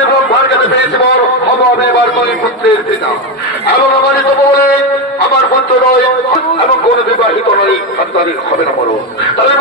বেগম ভারকালে পেয়েছিল হবাবে এবার করি পুত্রের পিতা। এবং আমার বলে, আমার পুত্র নয়, এবং কোন বিবাহিত নয়, সন্তানের হবে না বলো তাহলে